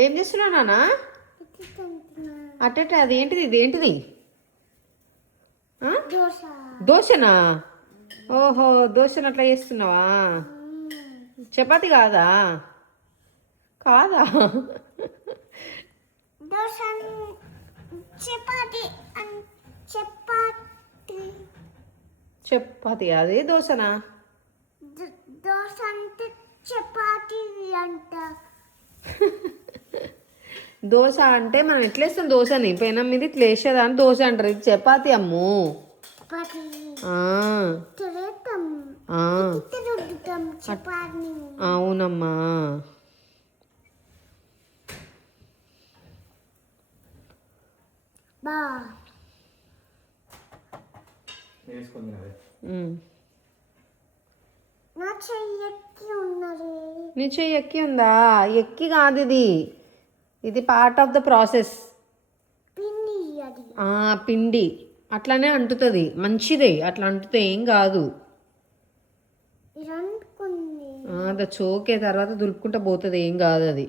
ఏం చేస్తున్నావు నాన్న? అట్ట అది ఏంటిది? ఇదేంటిది? దోశనా? ఓహో, దోశను అట్లా చేస్తున్నావా? చపాతి కాదా? కాదా? చపాతి అది దోశనా? దోశ అంటే చపాతి అంట. దోశ అంటే మనం ఎట్లేస్తాం దోశని పెనం మీద ఇట్లా వేసేదాన్ని దోశ అంటారు. ఇది చపాతి అమ్ము. అవునమ్మా. నీ చెయ్యి ఎక్కి ఉందా? ఎక్కి కాదు ఇది, ఇది పార్ట్ ఆఫ్ ద ప్రాసెస్. పిండి అట్లానే అంటుతుంది, మంచిదే అట్లా అంటుతే ఏం కాదు. అది చోకే తర్వాత దులుపుకుంటా పోతుంది, ఏం కాదు అది.